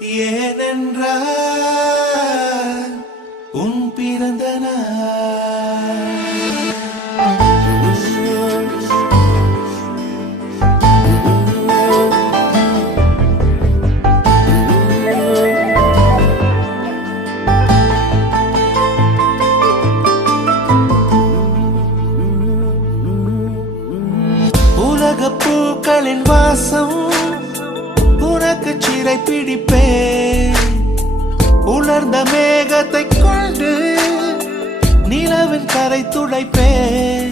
ஏனென்றால் உன் பிறந்த நாள். உலகப் பூக்களின் வாசம் உனக்கு சிறை பிடிப்பேன். உலர்ந்த மேகத்தை கொண்டு நிலவின் கரை துடைப்பேன்.